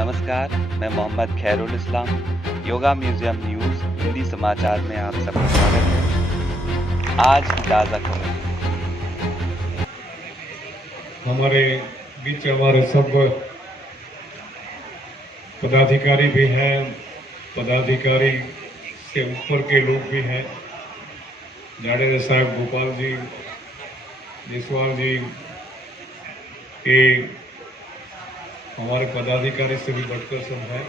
नमस्कार, मैं मोहम्मद खैरुल इस्लाम, yoga museum news Hindi समाचार में आप सबका स्वागत है। आज की ताज़ा खबर। हमारे बीच हमारे सब पदाधिकारी भी हैं, पदाधिकारी से ऊपर के लोग भी हैं। जाडेजा साहब, गोपाल जी, जयसवाल जी, के हमारे पदाधिकारी से भी बढ़कर सब है।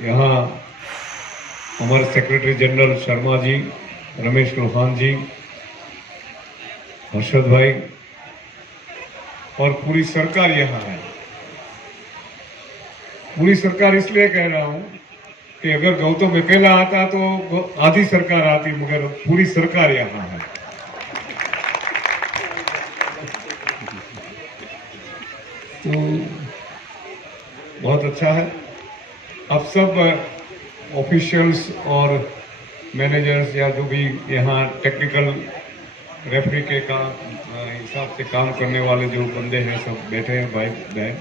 यहाँ हमारे सेक्रेटरी जनरल शर्मा जी, रमेश लोहान जी, हर्षद भाई और पूरी सरकार यहाँ है। पूरी सरकार इसलिए कह रहा हूँ कि अगर गौतम अकेला आता तो आधी सरकार आती, मगर पूरी सरकार यहाँ है। तो बहुत अच्छा है। अब सब ऑफिशियल्स और मैनेजर्स या जो भी यहाँ टेक्निकल रेफरी के हिसाब से काम करने वाले जो बंदे हैं सब बैठे हैं, भाई बहन।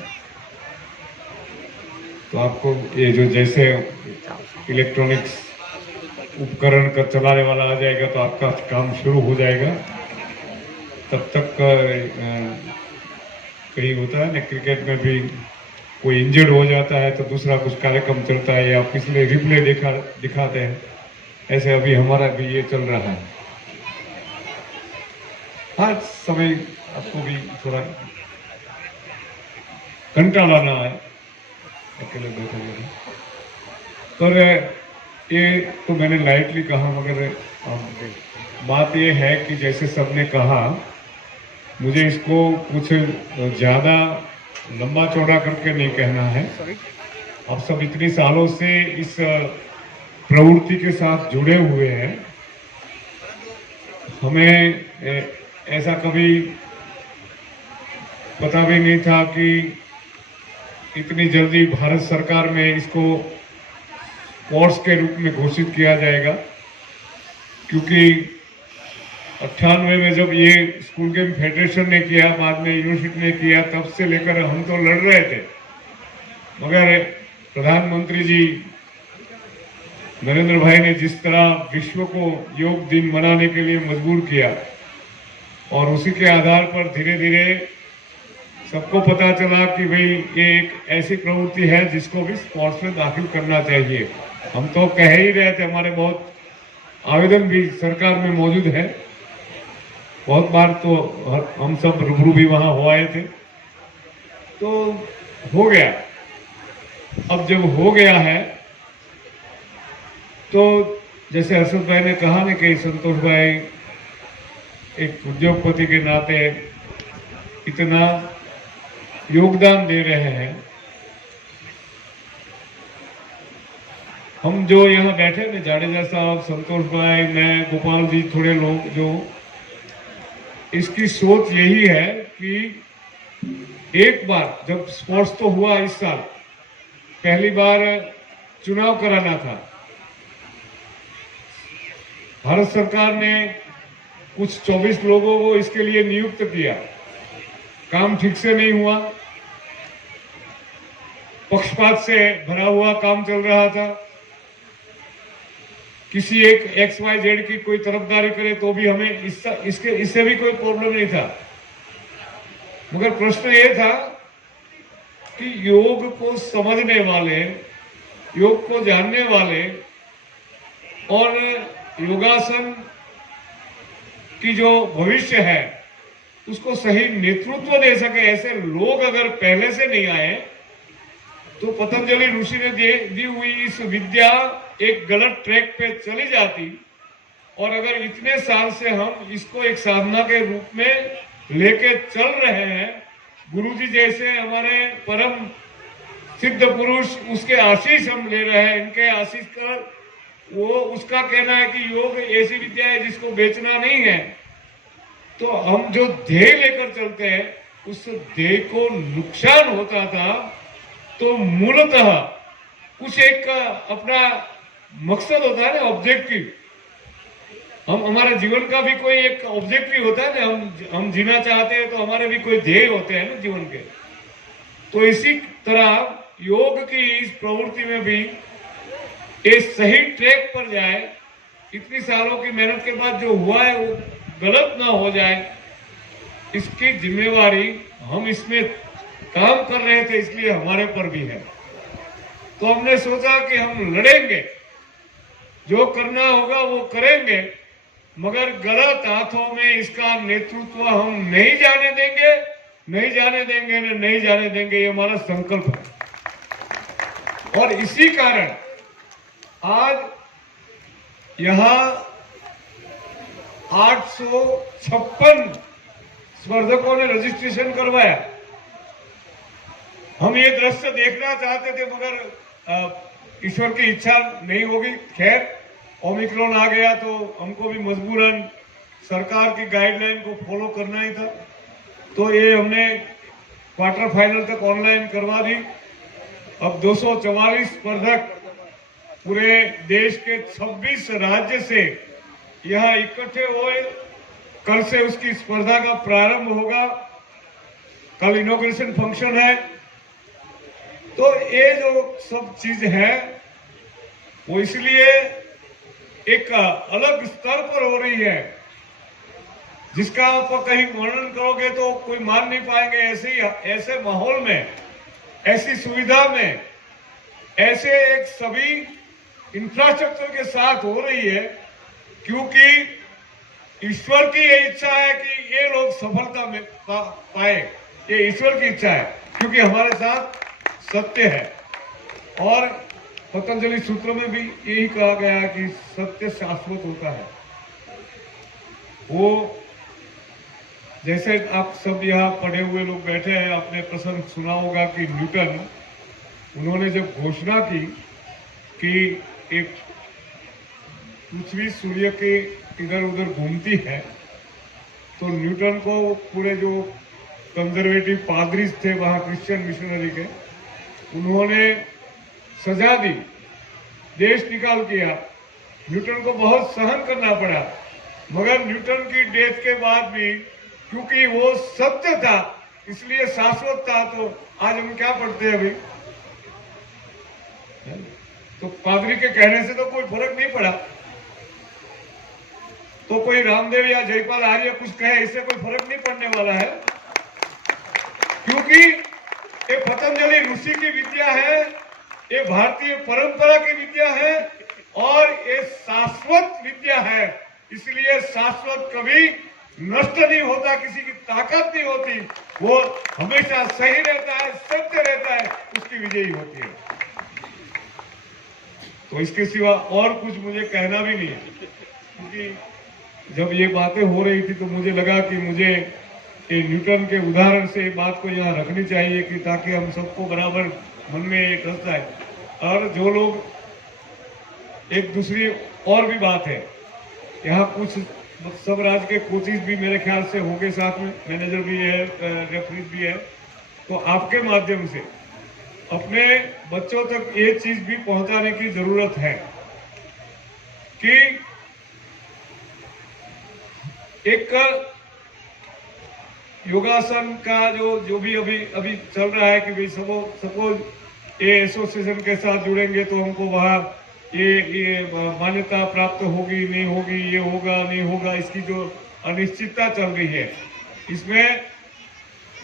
तो आपको ये जो जैसे इलेक्ट्रॉनिक्स उपकरण का चलाने वाला आ जाएगा तो आपका काम शुरू हो जाएगा। तब तक कहीं होता है ना, क्रिकेट में भी कोई इंजर्ड हो जाता है तो दूसरा कुछ कार्यक्रम चलता है या पिछले रिप्ले दिखाते हैं। ऐसे अभी हमारा भी ये चल रहा है। हाँ, समय आपको भी थोड़ा कंटाला ना आए अकेले बैठे बैठे, पर ये तो मैंने लाइटली कहा, मगर बात ये है कि जैसे सबने कहा, मुझे इसको कुछ ज़्यादा लंबा चौड़ा करके नहीं कहना है। आप सब इतनी सालों से इस प्रवृत्ति के साथ जुड़े हुए हैं। हमें ऐसा कभी पता भी नहीं था कि इतनी जल्दी भारत सरकार में इसको स्पोर्ट्स के रूप में घोषित किया जाएगा, क्योंकि 98 में जब ये स्कूल गेम फेडरेशन ने किया, बाद में यूनिवर्सिटी ने किया, तब से लेकर हम तो लड़ रहे थे। मगर प्रधानमंत्री जी नरेंद्र भाई ने जिस तरह विश्व को योग दिन मनाने के लिए मजबूर किया, और उसी के आधार पर धीरे धीरे सबको पता चला कि भाई ये एक ऐसी प्रवृत्ति है जिसको भी स्पोर्ट्स में दाखिल करना चाहिए। हम तो कह ही रहे थे, हमारे बहुत आवेदन भी सरकार में मौजूद है। बहुत बार तो हम सब रूबरू भी वहां हो आए थे, तो हो गया। अब जब हो गया है तो जैसे हर्षद भाई ने कहा ना कि संतोष भाई एक उद्योगपति के नाते इतना योगदान दे रहे हैं। हम जो यहाँ बैठे थे, जाडेजा साहब, संतोष भाई, मैं, गोपाल जी, थोड़े लोग, जो इसकी सोच यही है कि एक बार जब स्पोर्ट्स तो हुआ, इस साल पहली बार चुनाव कराना था। भारत सरकार ने कुछ 24 लोगों को इसके लिए नियुक्त किया। काम ठीक से नहीं हुआ, पक्षपात से भरा हुआ काम चल रहा था। किसी एक XYZ की कोई तरफदारी करे तो भी हमें इससे भी कोई प्रॉब्लम नहीं था। मगर प्रश्न ये था कि योग को समझने वाले, योग को जानने वाले और योगासन की जो भविष्य है उसको सही नेतृत्व दे सके, ऐसे लोग अगर पहले से नहीं आए तो पतंजलि ऋषि ने दी हुई इस विद्या एक गलत ट्रैक पे चली जाती। और अगर इतने साल से हम इसको एक साधना के रूप में लेके चल रहे हैं, गुरुजी जैसे हमारे परम सिद्ध पुरुष, उसके आशीष हम ले रहे हैं, इनके आशीष का वो उसका कहना है कि योग ऐसी विद्या है जिसको बेचना नहीं है। तो हम जो ध्येय लेकर चलते हैं उस ध्येय को नुकसान होता था, तो मूलतः कुछ एक अपना मकसद होता है ना, ऑब्जेक्टिव। हम हमारे जीवन का भी कोई एक ऑब्जेक्टिव होता है ना, हम जीना चाहते हैं तो हमारे भी कोई ध्येय होते हैं ना जीवन के। तो इसी तरह योग की इस प्रवृत्ति में भी एक सही ट्रैक पर जाए, इतनी सालों की मेहनत के बाद जो हुआ है वो गलत ना हो जाए, इसकी जिम्मेवारी हम इसमें काम कर रहे थे इसलिए हमारे पर भी है। तो हमने सोचा कि हम लड़ेंगे, जो करना होगा वो करेंगे, मगर गलत हाथों में इसका नेतृत्व हम नहीं जाने देंगे, नहीं जाने देंगे, नहीं जाने देंगे, ये हमारा संकल्प है। और इसी कारण आज यहां 856 स्पर्धकों ने रजिस्ट्रेशन करवाया। हम ये दृश्य देखना चाहते थे मगर ईश्वर की इच्छा नहीं होगी। खैर ओमिक्रॉन आ गया तो हमको भी मजबूरन सरकार की गाइडलाइन को फॉलो करना ही था, तो ये हमने क्वार्टर फाइनल तक ऑनलाइन करवा दी। अब 244 स्पर्धक पूरे देश के 26 राज्य से यहाँ इकट्ठे हुए। कल से उसकी स्पर्धा का प्रारंभ होगा, कल इनॉग्रेशन फंक्शन है। तो ये जो सब चीज है वो इसलिए एक अलग स्तर पर हो रही है, जिसका आप कहीं वर्णन करोगे तो कोई मान नहीं पाएंगे। ऐसे माहौल में, ऐसी सुविधा में, ऐसे एक सभी इंफ्रास्ट्रक्चर के साथ हो रही है, क्योंकि ईश्वर की ये इच्छा है कि ये लोग सफलता में पाए। ये ईश्वर की इच्छा है, क्योंकि हमारे साथ सत्य है। और पतंजलि सूत्र में भी यही कहा गया है कि सत्य शाश्वत होता है। वो जैसे आप सब यहाँ पढ़े हुए लोग बैठे हैं, आपने प्रसंग सुना होगा कि न्यूटन, उन्होंने जब घोषणा की कि एक पृथ्वी सूर्य के इधर उधर घूमती है, तो न्यूटन को पूरे जो कंजर्वेटिव पादरीज थे वहां क्रिश्चियन मिशनरी के, उन्होंने सजा दी, देश निकाल किया। न्यूटन को बहुत सहन करना पड़ा, मगर न्यूटन की डेथ के बाद भी क्योंकि वो सत्य था इसलिए शाश्वत था। तो आज हम क्या पढ़ते हैं अभी, तो पादरी के कहने से तो कोई फर्क नहीं पड़ा। तो कोई रामदेव या जयपाल आर्य कुछ कहे, इससे कोई फर्क नहीं पड़ने वाला है, क्योंकि ये पतंजलि ऋषि की विद्या है, ये भारतीय परंपरा की विद्या है और ये शाश्वत विद्या है। इसलिए शाश्वत कभी नष्ट नहीं होता, किसी की ताकत नहीं होती, वो हमेशा सही रहता है, सत्य रहता है, उसकी विजयी होती है। तो इसके सिवा और कुछ मुझे कहना भी नहीं है, क्योंकि जब ये बातें हो रही थी तो मुझे लगा कि मुझे ये न्यूटन के उदाहरण से ये बात को यहाँ रखनी चाहिए, कि ताकि हम सबको बराबर मन में एक रखता है। और जो लोग एक दूसरी और भी बात है, यहाँ कुछ सब राज्य के कोचिज भी मेरे ख्याल से होंगे साथ में, मैनेजर भी है, रेफरी भी है, तो आपके माध्यम से अपने बच्चों तक ये चीज भी पहुंचाने की जरूरत है कि एक योगासन का जो भी अभी चल रहा है कि भाई सपोज ये एसोसिएशन के साथ जुड़ेंगे तो हमको वहाँ ये मान्यता प्राप्त होगी नहीं होगी, ये होगा नहीं होगा, इसकी जो अनिश्चितता चल रही है, इसमें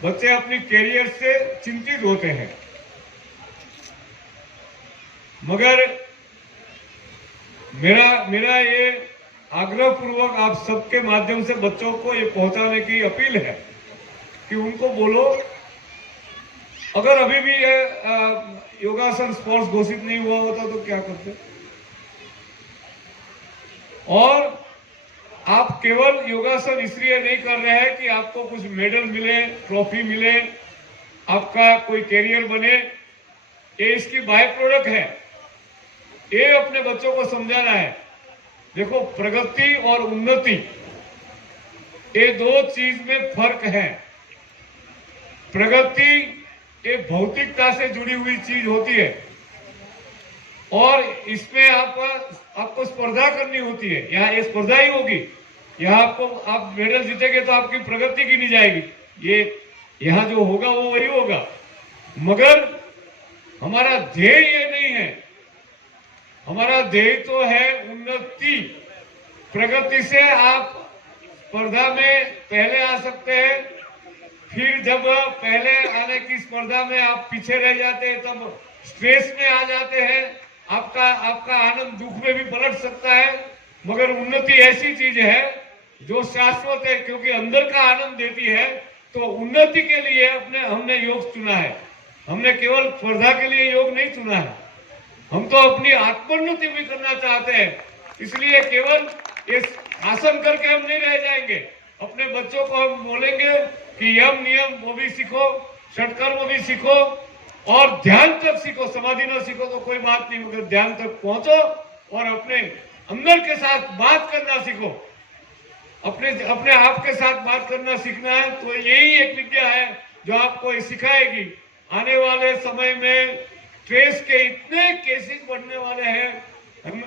बच्चे अपनी कैरियर से चिंतित होते हैं। मगर मेरा ये आग्रह पूर्वक आप सबके माध्यम से बच्चों को ये पहुंचाने की अपील है कि उनको बोलो, अगर अभी भी ये योगासन स्पोर्ट्स घोषित नहीं हुआ होता तो क्या करते। और आप केवल योगासन इसलिए नहीं कर रहे हैं कि आपको कुछ मेडल मिले, ट्रॉफी मिले, आपका कोई कैरियर बने, ये इसकी बाय प्रोडक्ट है। ये अपने बच्चों को समझाना है। देखो, प्रगति और उन्नति ये दो चीज में फर्क है। प्रगति ये भौतिकता से जुड़ी हुई चीज होती है और इसमें आपको स्पर्धा करनी होती है। यहाँ ये स्पर्धा ही होगी, यहाँ आप मेडल जीतेंगे तो आपकी प्रगति गिनी जाएगी। ये यहाँ जो होगा वो वही होगा। मगर हमारा ध्येय ये नहीं है। हमारा ध्येय तो है उन्नति, प्रगति से आप स्पर्धा में पहले आ सकते हैं, फिर जब पहले आने की स्पर्धा में आप पीछे रह जाते हैं तब स्ट्रेस में आ जाते हैं, आपका आनंद दुख में भी पलट सकता है। मगर उन्नति ऐसी चीज है जो शाश्वत है, क्योंकि अंदर का आनंद देती है। तो उन्नति के लिए हमने योग चुना है। हमने केवल स्पर्धा के लिए योग नहीं चुना है, हम तो अपनी आत्मोन्नति भी करना चाहते हैं। इसलिए केवल इस आसन करके हम नहीं रह जाएंगे। अपने बच्चों को हम बोलेंगे कि यम नियम वो भी सीखो, षटकर्म भी सीखो और ध्यान तक सीखो। समाधि न सीखो तो कोई बात नहीं, मगर ध्यान तक पहुंचो और अपने अंदर के साथ बात करना सीखो। अपने आप के साथ बात करना सीखना है। तो यही एक विद्या है जो आपको सिखाएगी। आने वाले समय में स्ट्रेस के इतने केसेस बढ़ने वाले हैं,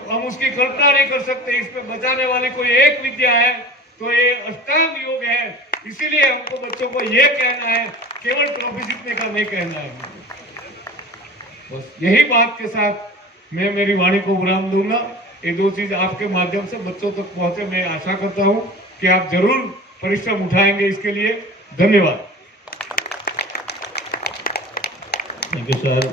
हम उसकी कल्पना नहीं कर सकते। इस पे बचाने वाली कोई एक विद्या है तो ये अष्टांग योग है। इसीलिए हमको बच्चों को ये कहना है, केवल ट्रॉफी जीतने का नहीं कहना है। बस यही बात के साथ मैं मेरी वाणी को विराम दूंगा। ये दो चीज आपके माध्यम से बच्चों तक पहुंचे, मैं आशा करता हूं कि आप जरूर परिश्रम उठाएंगे इसके लिए। धन्यवाद। Thank you sir.